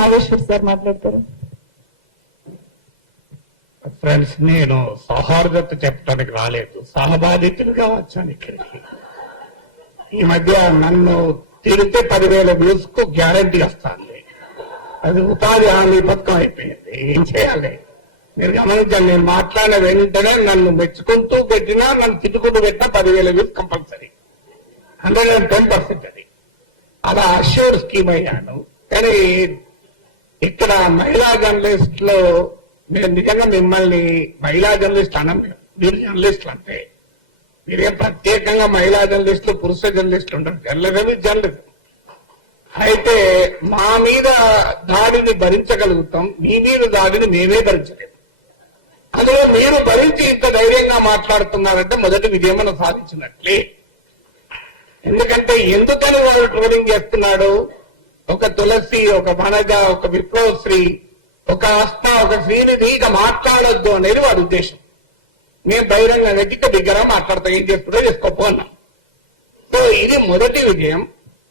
Nageshwar sir మాట్లాడతారు. Friends, నేను సౌహార్దత చెప్పడానికి రాలేదు, సహబాధితులుగా వచ్చాను ఇక్కడికి. ఈ మధ్య నన్ను తిరిగితే 10,000 వ్యూస్ కు గ్యారంటీ వస్తుంది. అది ఉపాధి హామీ పథకం అయిపోయింది. ఏం చేయాలి మీరు గమనించండి. నేను మాట్లాడిన వెంటనే నన్ను మెచ్చుకుంటూ పెట్టినా, నన్ను తిట్టుకుంటూ పెట్టినా 10,000 వ్యూస్ కంపల్సరీ, 110%. అది అలా అష్యూర్ స్కీమ్ అయ్యాను. కానీ ఇక్కడ మహిళా జర్నలిస్ట్ లో నేను నిజంగా మిమ్మల్ని మహిళా జర్నలిస్ట్ అనను. మీరు జర్నలిస్టులు అంటే మీరేం ప్రత్యేకంగా మహిళా జర్నలిస్టులు పురుష జర్నలిస్టులు ఉంటారు. జర్నలిజం అయితే మా మీద దాడిని భరించగలుగుతాం, మీ మీద దాడిని మేమే భరించలేము. అందులో మీరు భరించి ఇంత ధైర్యంగా మాట్లాడుతున్నారంటే మొదటి విజయమనం సాధించినట్లే. ఎందుకని వాళ్ళు ట్రోలింగ్ చేస్తున్నాడు? ఒక తులసి, ఒక వనజ, ఒక విప్లవశ్రీ, ఒక ఆస్మ, ఒక శ్రీనిధి ఇక మాట్లాడొద్దు అనేది వాడి ఉద్దేశం. మేము బహిరంగ గట్టిక బిగ్గరగా మాట్లాడతాం, ఏం చేస్తుందో చేసుకోపోన్నాం. సో ఇది మొదటి విజయం.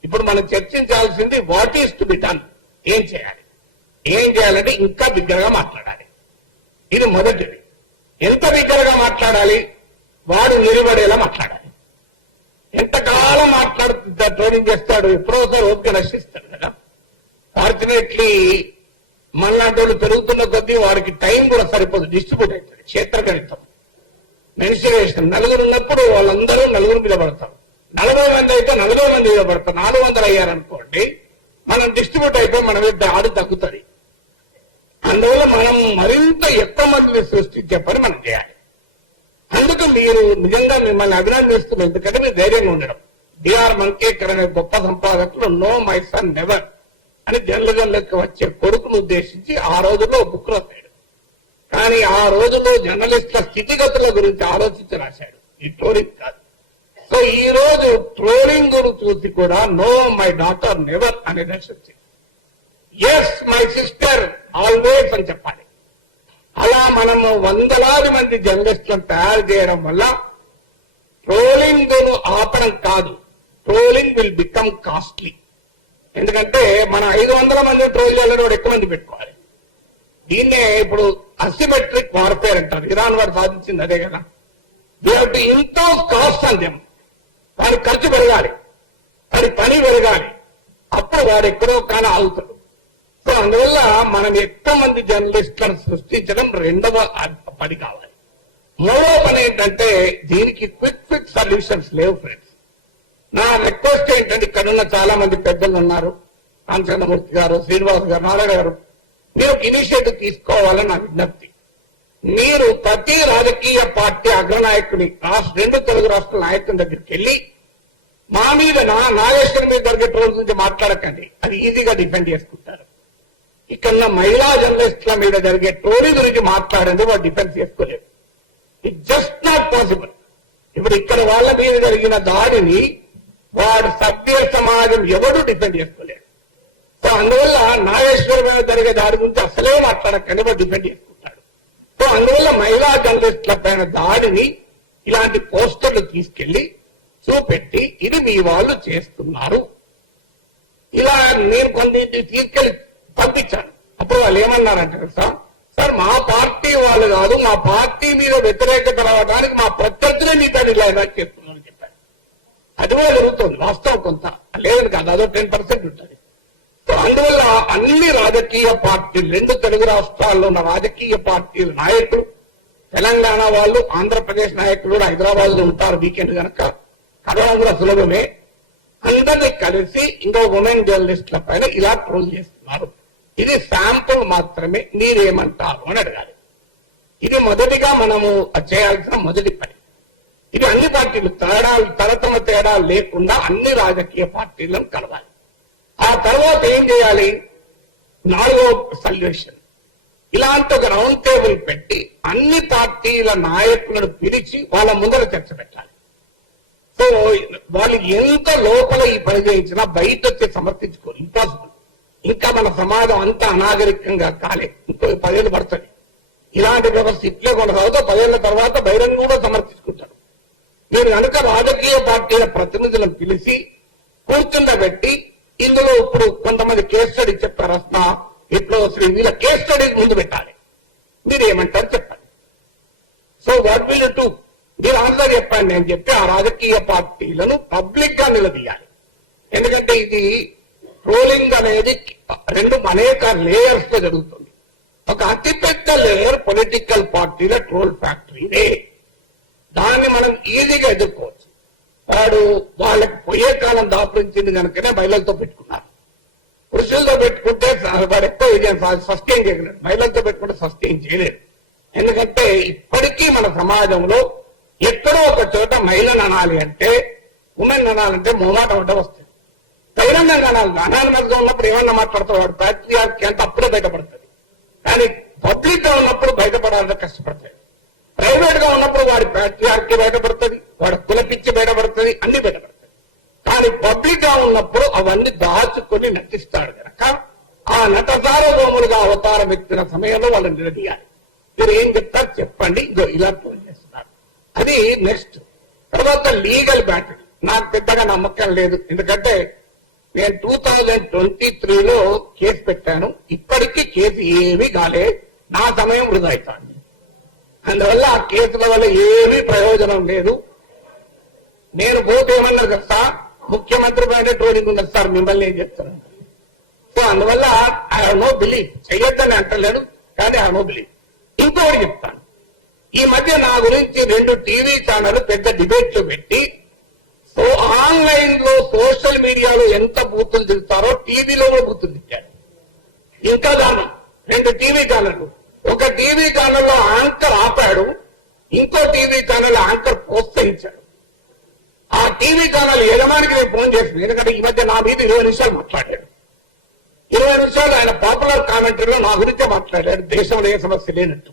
ఇప్పుడు మనం చర్చించాల్సింది what is to be done. ఏం చేయాలి? ఏం చేయాలంటే ఇంకా బిగ్గరగా మాట్లాడాలి. ఇది మొదటిది. ఎంత బిగ్గరగా మాట్లాడాలి? వాడు నిలబడేలా మాట్లాడాలి. ఎంతకాలం మాట్లాడుతుందా ట్రోలింగ్ చేస్తాడు, ఎప్పుడోసారి ఓపిక నశిస్తాడు కదా. ఫార్చునేట్లీ మనలాంటి వాళ్ళు పెరుగుతున్న కొద్దీ వారికి టైం కూడా సరిపోదు, డిస్ట్రిబ్యూట్ అవుతుంది. క్షేత్రగణితం, మెన్సురేషన్. నలుగురు ఉన్నప్పుడు వాళ్ళందరూ నలుగురు మీద పడతారు. 40 మంది అయితే 40 మంది మీద పడతారు. 400 అయ్యారనుకోండి, మనం డిస్ట్రిబ్యూట్ అయిపోయి మన మీద ఆడి తగ్గుతుంది. అందువల్ల మనం మరింత ఎక్కువ మందిని సృష్టించే పని మనం చేయాలి. అందుకు మీరు నిజంగా మిమ్మల్ని అభినందిస్తున్నాం. ఎందుకంటే మీరు ధైర్యంగా ఉండడం. డిఆర్ మంకేకర్ అనే గొప్ప సంపాదకులు నో మై సన్ నెవర్ అని జర్నలిజంలోకి వచ్చే కొడుకును ఉద్దేశించి ఆ రోజుల్లో బుక్ రాశాడు. కానీ ఆ రోజుల్లో జర్నలిస్టుల స్థితిగతుల గురించి ఆలోచించి రాశాడు, ఈ ట్రోలింగ్ కాదు. సో ఈ రోజు ట్రోలింగ్ చూసి కూడా నో మై డాటర్ నెవర్ అనేది వచ్చింది. ఎస్ మై సిస్టర్ ఆల్వేస్ అని చెప్పాలి. అలా మనము వందలాది మంది జర్నలిస్టులను తయారు చేయడం వల్ల ట్రోలింగ్ ను ఆపడం కాదు, ట్రోలింగ్ విల్ బికమ్ కాస్ట్లీ. ఎందుకంటే మనం 500 మంది ట్రోల్ చేయాలని వాడు ఎక్కువ మంది పెట్టుకోవాలి. దీన్నే ఇప్పుడు అసిమెట్రిక్ వార్ఫేర్ అంటారు. ఇరాన్ వాడు సాధించింది అదే కదా. They have to impose cost on them. వాడి ఖర్చు పెరగాలి, వాడి పని పెరగాలి, అప్పుడు వాడు ఎక్కడో కాలం ఆగుతాడు. సో అందువల్ల మనం ఎక్కువ మంది జర్నలిస్టులను సృష్టించడం రెండవ పని కావాలి. మూడవ పని ఏంటంటే దీనికి క్విక్ క్విక్ సొల్యూషన్స్ లేవు ఫ్రెండ్స్. నా రిక్వెస్ట్ ఏంటంటే ఇక్కడున్న చాలా మంది పెద్దలు ఉన్నారు, రామచంద్రమూర్తి గారు, శ్రీనివాస్ గారు, నారాయణ గారు, మీరు ఇనిషియేటివ్ తీసుకోవాలని నా విజ్ఞప్తి. మీరు ప్రతి రాజకీయ పార్టీ అగ్రనాయకుని 2 తెలుగు రాష్ట్రాల నాయకుల దగ్గరికి వెళ్లి మా మీద నాగేశ్వరం మీద జరిగే ట్రోల్స్ గురించి మాట్లాడకండి, అది ఈజీగా డిఫెండ్ చేసుకుంటారు. ఇక్కడ మహిళా జర్నలిస్టుల మీద జరిగే ట్రోలింగ్ గురించి మాట్లాడండి, వాడు డిఫెన్స్ చేసుకోలేదు. It just not possible. ఇప్పుడు ఇక్కడ వాళ్ళ మీద జరిగిన దాడిని వాడు సభ్య సమాజం ఎవరు డిఫెండ్ చేసుకోలేదు. సో అందువల్ల నాగేశ్వరం మీద జరిగే దాడి గురించి అసలే మాట్లాడకండి, వాడు డిఫెండ్ చేసుకుంటాడు. సో అందువల్ల మహిళా జర్నలిస్టుల పైన దాడిని ఇలాంటి పోస్టర్లు తీసుకెళ్లి చూపెట్టి ఇది మీ వాళ్ళు చేస్తున్నారు, ఇలా నేను కొన్ని తీసుకెళ్లి పంపించాను. అప్పుడు వాళ్ళు ఏమన్నారంటే సార్ మా పార్టీ వాళ్ళు కాదు, మా పార్టీ మీద వ్యతిరేకత రావడానికి మా ప్రత్యర్థులే మీతో ఇలా చేస్తున్నారని చెప్పారు. అది కూడా జరుగుతుంది వాస్తవం. కొంత లేదని కాదు, అదో 10% ఉంటుంది. సో అందువల్ల అన్ని రాజకీయ పార్టీలు, 2 తెలుగు రాష్ట్రాల్లో ఉన్న రాజకీయ పార్టీల నాయకులు, తెలంగాణ వాళ్ళు, ఆంధ్రప్రదేశ్ నాయకులు కూడా హైదరాబాద్ లో ఉంటారు వీకెండ్ కనుక కలవడం కూడా సులభమే. అందరినీ కలిసి ఇంకో ఉమెన్ జర్నలిస్టుల పైన ఇలా ట్రోల్ చేస్తున్నారు. ఇది శాంపుల్ మాత్రమే, మీరేమంటారు అని అడగాలి. ఇది మొదటిగా మనము చేయాల్సిన మొదటి పని. ఇది అన్ని పార్టీలు తరతమ తేడాలు లేకుండా అన్ని రాజకీయ పార్టీలను కలవాలి. ఆ తర్వాత ఏం చేయాలి? 4వ సొల్యూషన్, ఇలాంటి ఒక రౌండ్ టేబుల్ పెట్టి అన్ని పార్టీల నాయకులను పిలిచి వాళ్ళ ముందర చర్చ పెట్టాలి. సో వాళ్ళు ఎంత లోపల ఈ పని చేయించినా బయట వచ్చి సమర్థించుకోరు, ఇంపాసిబుల్. ఇంకా మన సమాజం అంతా అనాగరికంగా కాలే, ఇంకో 10 ఏళ్ళు పడుతుంది. ఇలాంటి వ్యవస్థ ఇట్లే కొనసాగుతూ 10 ఏళ్ల తర్వాత బహిరంగ కూడా సమర్థించుకుంటారు. మీరు కనుక రాజకీయ పార్టీల ప్రతినిధులను పిలిచి కూర్చుండబెట్టి ఇందులో ఇప్పుడు కొంతమంది కేస్ స్టడీ చెప్పారు. విప్లవశ్రీ వీళ్ళ కేస్ స్టడీస్ ముందు పెట్టాలి. మీరు ఏమంటారు చెప్పండి. So what will you do? మీరు ఆన్సర్ చెప్పండి అని చెప్పి ఆ రాజకీయ పార్టీలను పబ్లిక్ గా నిలదీయాలి. ఎందుకంటే ఇది ట్రోలింగ్ అనేది రెండు అనేక లేయర్స్ లో జరుగుతుంది. ఒక అతిపెద్ద లేయర్ పొలిటికల్ పార్టీల ట్రోల్ ఫ్యాక్టరీనే. దాన్ని మనం ఈజీగా ఎదుర్కోవచ్చు. వాడు వాళ్ళకి పోయే కాలం దాపురించింది కనుకనే మహిళలతో పెట్టుకున్నారు. పురుషులతో పెట్టుకుంటే వాడు ఎక్కువ సస్టైన్ చేయగలరు. మహిళలతో పెట్టుకుంటే సస్టైన్ చేయలేరు. ఎందుకంటే ఇప్పటికీ మన సమాజంలో ఎక్కడో ఒక చోట మహిళను అనాలి అంటే, ఉమెన్ అనాలంటే మొగాట ఉంటే వస్తుంది. బహిరంగంగా అనాలి. అనానిమస్ గా ఉన్నప్పుడు ఏమన్నా మాట్లాడతాడు వాడు ప్యాట్రియార్కీ అంటే అప్పుడే బయటపడుతుంది. కానీ పబ్లిక్ గా ఉన్నప్పుడు బయటపడాలంటే కష్టపడతాడు. ప్రైవేట్ గా ఉన్నప్పుడు వాడి ప్యాట్రియార్కీ బయటపడుతుంది, వాడి కులపిచ్చి బయటపడుతుంది, అన్ని బయటపడుతుంది. కానీ పబ్లిక్ గా ఉన్నప్పుడు అవన్నీ దాచుకొని నటిస్తాడు కనుక ఆ నట సార్వభౌములుగా అవతారం ఎత్తిన సమయంలో వాళ్ళని నిలదీయాలి. మీరు ఏం చెప్తారు చెప్పండి, ఇదో ఇలా ఫోన్ చేస్తున్నారు. అది నెక్స్ట్. తర్వాత లీగల్ బ్యాటిల్ నాకు పెద్దగా నమ్మకం లేదు. ఎందుకంటే నేను 2023లో కేసు పెట్టాను. ఇప్పటికీ కేసు ఏమీ కాలే. నా సమయం వృధా అవుతాను. అందువల్ల ఆ కేసుల వల్ల ఏమీ ప్రయోజనం లేదు. నేను పోతే ఏమన్నారు కదా, ముఖ్యమంత్రి పైన ట్రోలింగ్ ఉన్నది సార్, మిమ్మల్ని ఏం చెప్తాను. సో అందువల్ల ఐ హావ్ నో బిలీఫ్. చెయ్యొద్దని అంటలేడు, కానీ ఐ హావ్ నో బిలీఫ్. ఇంకోటి చెప్తాను. ఈ మధ్య నా గురించి 2 టీవీ ఛానల్ పెద్ద డిబేట్లు పెట్టి, సో ఆన్లైన్ లో సోషల్ మీడియాలో ఎంత బూతులు తిరుగుతారో టీవీలో బూతులు తిట్టారు. ఇంకా దాని 2 టీవీ ఛానల్. ఒక టీవీ ఛానల్లో యాంకర్ ఆపాడు, ఇంకో టీవీ ఛానల్ యాంకర్ ప్రోత్సహించాడు. ఆ టీవీ ఛానల్ యజమానికి నేను ఫోన్ చేసింది. ఎందుకంటే ఈ మధ్య నా మీద 20 నిమిషాలు మాట్లాడాడు. 20 నిమిషాలు ఆయన పాపులర్ కామెంటరీలో నా గురించే మాట్లాడాడు, దేశంలో ఏ సమస్య లేనట్టు.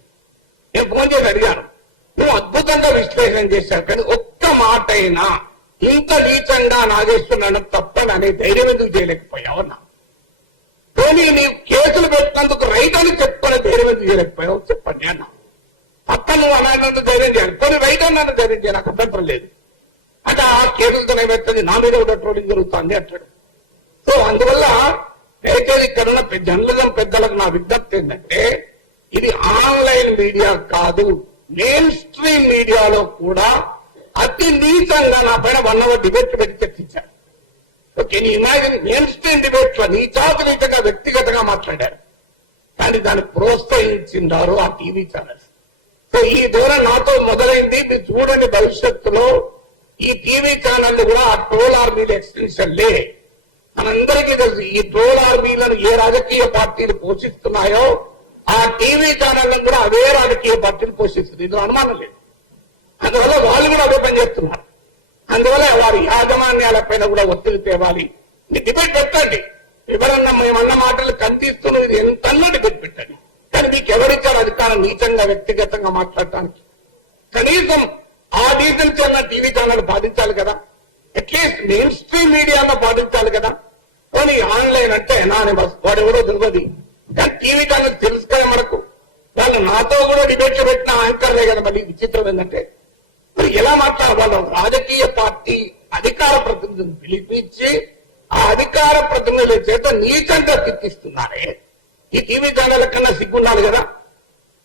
నేను ఫోన్ చేసి అడిగాను, నువ్వు అద్భుతంగా విశ్లేషణ చేశావు, కానీ ఒక్క మాట అయినా ఇంత నీచంగా నాగేశ్వరుడు తప్పని అనే ధైర్యం ఎందుకు చేయలేకపోయావు అన్నా. పోనీ నీవు కేసులు పెట్టినందుకు రైట్ అని చెప్పుకునే ధైర్యం ఎందుకు చేయలేకపోయావు చెప్పండి అన్నా. పక్క నువ్వు అన్నందుకు ధైర్యం చేయాలి, కొన్ని రైట్ అన్నందు ధైర్యం చేయాలి, నాకు అభ్యంతరం లేదు. అంటే ఆ కేసులతో ఏమవుతుంది, నా మీద కూడా ట్రోలింగ్ జరుగుతుంది అంటాడు. సో అందువల్ల దయచేసి ఇక్కడ ఉన్న జర్నలిజం పెద్దలకు నా విజ్ఞప్తి ఏంటంటే, ఇది ఆన్లైన్ మీడియా కాదు, మెయిన్ స్ట్రీమ్ మీడియాలో కూడా అతి నీచంగా నా పైన 1 hour డిబేట్ పెట్టి చర్చించారు. ఓకే, నీ ఇమాజిన్ మెయిన్ స్ట్రీమ్ డిబేట్ లో నీచాతునీతంగా వ్యక్తిగతంగా మాట్లాడారు. కానీ దాన్ని ప్రోత్సహించినారు ఆ టీవీ ఛానల్స్. సో ఈ దూరం నాతో మొదలైంది. మీరు చూడండి, భవిష్యత్తులో ఈ టీవీ ఛానల్ కూడా ఆ ట్రోల్ ఆర్మీల ఎక్స్టెన్షన్లే. మనందరికీ తెలుసు ఈ ట్రోల్ ఆర్మీలను ఏ రాజకీయ పార్టీలు పోషిస్తున్నాయో ఆ టీవీ ఛానళ్లను కూడా అదే రాజకీయ పార్టీలు పోషిస్తుంది. ఇందులో అనుమానం లేదు. అందువల్ల వాళ్ళు కూడా అదే పని చేస్తున్నారు. అందువల్ల వారి యాజమాన్యాల పైన కూడా ఒత్తిడి తేవాలి. డిబేట్ పెట్టండి, ఎవరన్నా మేమన్న మాటలు కనిపిస్తున్నది, ఇది ఎంతన్నా డిబేట్ పెట్టండి. కానీ మీకు ఎవరిచ్చారు అధికారం నీచంగా వ్యక్తిగతంగా మాట్లాడటానికి? కనీసం ఆ డీసెన్సీ అన్న టీవీ ఛానల్ పాటించాలి కదా, అట్లీస్ట్ మెయిన్ స్ట్రీమ్ మీడియాలో పాటించాలి కదా. కానీ ఆన్లైన్ అంటే అనానిమస్, వాడు ఎవరో తెలియదు. కానీ టీవీ ఛానల్ తెలుసుకునే వరకు వాళ్ళు నాతో కూడా డిబేట్లు పెట్టిన యాంకర్లే కదా. మళ్ళీ విచిత్రం ఏంటంటే, మరి ఎలా మాట్లాడాలి? వాళ్ళు రాజకీయ పార్టీ అధికార ప్రతినిధులను పిలిపించి ఆ అధికార ప్రతినిధుల చేత నీచంగా తిట్టిస్తున్నారే. ఈ టీవీ ఛానల్ కన్నా సిగ్గున్నారు కదా.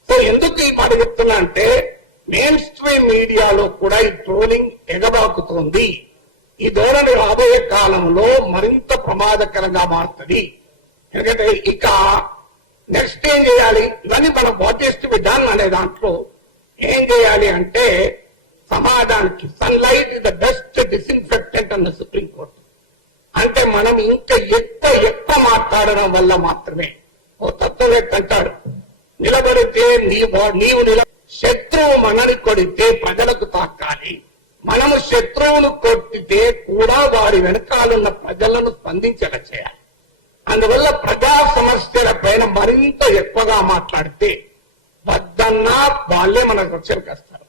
సో ఎందుకు ఈ మాట చెప్తున్నా అంటే, మెయిన్ స్ట్రీమ్ మీడియాలో కూడా ఈ ట్రోలింగ్ ఎగబాకుతోంది. ఈ ధోరణి రాబోయే కాలంలో మరింత ప్రమాదకరంగా మారుతుంది. ఎందుకంటే ఇక నెక్స్ట్ ఏం చేయాలి? ఇవన్నీ మనం what is to be done అనే దాంట్లో ఏం చేయాలి అంటే, సమాజానికి sunlight is the best disinfectant అన్న సుప్రీంకోర్టు. అంటే మనం ఇంకా ఎక్కువ మాట్లాడడం వల్ల మాత్రమే. ఓ తత్వవేత్త అంటాడు, నిలబడితే నీవు శత్రువు మనని కొడితే ప్రజలకు తాకాలి, మనము శత్రువును కొట్టితే కూడా వారి వెనకాలన్న ప్రజలను స్పందించేలా చేయాలి. అందువల్ల ప్రజా సమస్యల పైన మరింత ఎక్కువగా మాట్లాడితే వద్దన్నా వాళ్ళే మన రక్షణకు వస్తారు.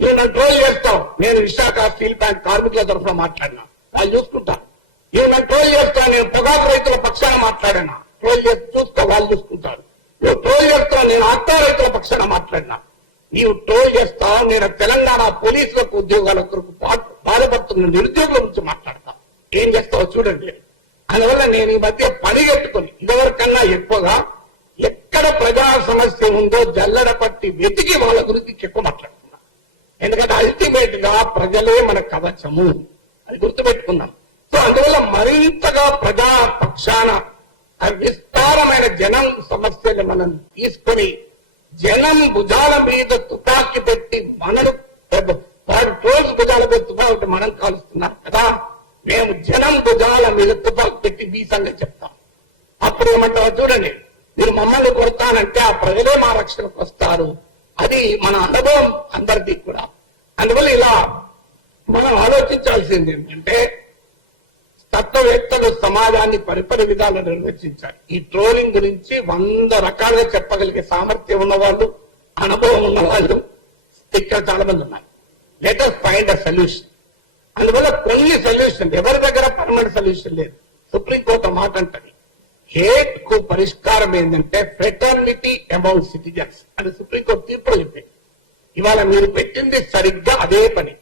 నువ్వు నన్ను ట్రోల్ చేస్తావు, నేను విశాఖ స్టీల్ ప్లాంట్ కార్మికుల తరఫున మాట్లాడినా, వాళ్ళు చూసుకుంటారు. నువ్వు నన్ను ట్రోల్ చేస్తావు, నేను పొగాకు రైతుల పక్షాన మాట్లాడినా, ట్రోల్ చేసి చూస్తా, వాళ్ళు చూసుకుంటారు. నువ్వు ట్రోల్ చేస్తావు, నేను ఆటో రైతుల పక్షాన మాట్లాడినా, నీవు ట్రోల్ చేస్తావు, నేను తెలంగాణ పోలీసులకు ఉద్యోగాల కొరకు బాధపడుతున్న నిరుద్యోగుల గురించి మాట్లాడతావు. ఏం చేస్తావో చూడండి. అందువల్ల నేను ఈ మధ్య పరిగెట్టుకుని ఇదివరకన్నా ఎక్కువగా ఎక్కడ ప్రజా సమస్య ఉందో జల్లడ పట్టి వెతికి వాళ్ళ గురించి ఎక్కువ మాట్లాడుతున్నాం. ఎందుకంటే అల్టిమేట్ గా ప్రజలే మన కవచము, అది గుర్తుపెట్టుకున్నాం. సో అందువల్ల మరింతగా ప్రజా పక్షాన విస్తారమైన జనం సమస్యలు మనం తీసుకుని జనం భుజాల మీద తుపాకీ పెట్టి మనను రోజు భుజాల మీద తుపాకి మనం కాలుస్తున్నాం కదా, మేము జనం భుజాల మీద తుపాకి పెట్టి బీసంగా చెప్తాం. అప్పుడు ఏమంటారో చూడండి, మీరు మమ్మల్ని కొడతానంటే ఆ ప్రజలే మా రక్షణకు వస్తారు. అది మన అనుభవం అందరిది కూడా. అందువల్ల ఇలా మనం ఆలోచించాల్సింది ఏంటంటే తత్వవేత్తలు సమాజాన్ని పరిపరి విధాలు నిర్వచించారు. ఈ ట్రోలింగ్ గురించి 100 రకాలుగా చెప్పగలిగే సామర్థ్యం ఉన్నవాళ్ళు, అనుభవం ఉన్నవాళ్ళు ఇక్కడ చాలా మంది ఉన్నారు. Let us find a solution. అందువల్ల కొన్ని సొల్యూషన్, ఎవరి దగ్గర పర్మనెంట్ సొల్యూషన్ లేదు. సుప్రీంకోర్టు మాట అంటది, హేట్ కు పరిష్కారం ఏంటంటే ఫ్రెటర్నిటీ అమౌంట్ సిటిజన్స్ అని సుప్రీంకోర్టు తీర్పులు చెప్పింది. ఇవాళ మీరు పెట్టింది సరిగ్గా అదే పని.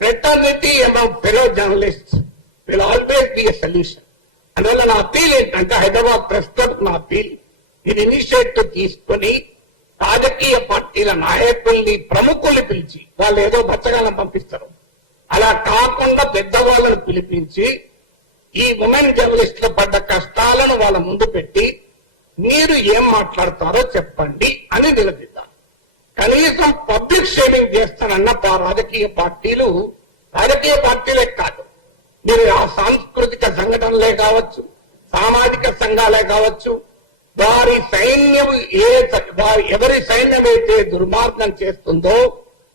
Fraternity amount fellow journalist will always be a solution. అందువల్ల నా అపీల్ ఏంటంటే హైదరాబాద్ ప్రెస్ తోటి నా అపీల్, ఇది ఇనిషియేటివ్ తీసుకుని రాజకీయ పార్టీల నాయకుల్ని ప్రముఖుల్ని పిలిచి, వాళ్ళు ఏదో బచ్చగాలను పంపిస్తారు, అలా కాకుండా పెద్దవాళ్ళను పిలిపించి ఈ ఉమెన్ జర్నలిస్టులు పడ్డ కష్టాలను వాళ్ళ ముందు పెట్టి మీరు ఏం మాట్లాడతారో చెప్పండి అని నిలదీద్దాం. కనీసం పబ్లిక్ షేమింగ్ చేస్తానన్న రాజకీయ పార్టీలే కాదు, మీరు ఆ సాంస్కృతిక సంఘటనలే కావచ్చు, సామాజిక సంఘాలే కావచ్చు, వారి సైన్యం ఎవరి సైన్యం అయితే దుర్మార్గం చేస్తుందో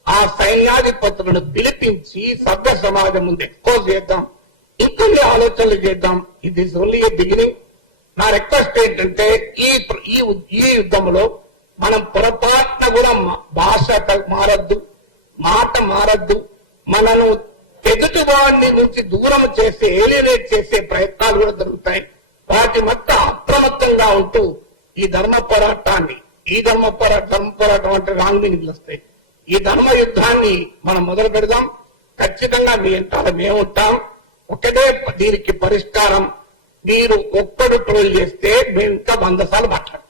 ఆ సైన్యాధిపతులను పిలిపించి సభ్య సమాజం ముందు ఎక్స్పోజ్ చేద్దాం, ఇంకొన్ని ఆలోచనలు చేద్దాం. ఇది ఇస్ ఓన్లీ ఏ బిగినింగ్. నా రిక్వెస్ట్ ఏంటంటే ఈ యుద్ధంలో మనం పొరపాటున కూడా భాష మారద్దు, మాట మారద్దు. మనను ఎదుటివాడిని నుంచి దూరం చేసే, ఏలియనేట్ చేసే ప్రయత్నాలు కూడా జరుగుతాయి. వాటి మధ్య అప్రమత్తంగా ఉంటూ ఈ ధర్మ పోరాటం అంటే రాంగ్ మీనింగ్లు వస్తాయి. ఈ ధర్మ యుద్ధాన్ని మనం మొదలు పెడదాం. ఖచ్చితంగా మీ వెంటాల మేముంటాం. ఒకటే దీనికి పరిష్కారం, మీరు ఒక్కడు ట్రోల్ చేస్తే మేము ఇంకా 100 సార్లు మాట్లాడతాం.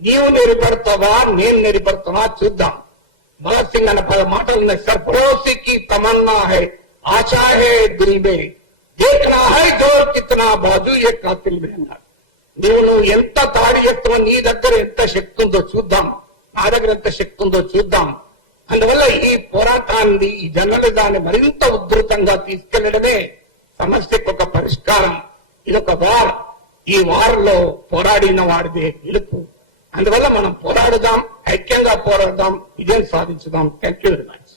నీవు నిలబడతావా నేను నిలబడతావా చూద్దాం. భగత్ సింగ్ అన్న 10 మాటలు ఉన్నాయి. సర్పరోసికి తమన్నా హై, ఆశా హై దిల్ మే, దేఖనా హై జోర్ కితనా బాజు ఏ కాతిల్ మే అన్నాడు. నువ్వు ఎంత తాడి చేస్తావో, నీ దగ్గర ఎంత శక్తి ఉందో చూద్దాం, నా దగ్గర ఎంత శక్తి ఉందో చూద్దాం. అందువల్ల ఈ పోరాటాన్ని, ఈ జర్నలిజాన్ని మరింత ఉధృతంగా తీసుకెళ్లడమే సమస్యకు ఒక పరిష్కారం. ఇదొక వార్. ఈ వార్ లో పోరాడిన వాడిదే గెలుపు. అందువల్ల మనం పోరాడుదాం, ఐక్యంగా పోరాడదాం, విజయం సాధించుదాం. Thank you very much.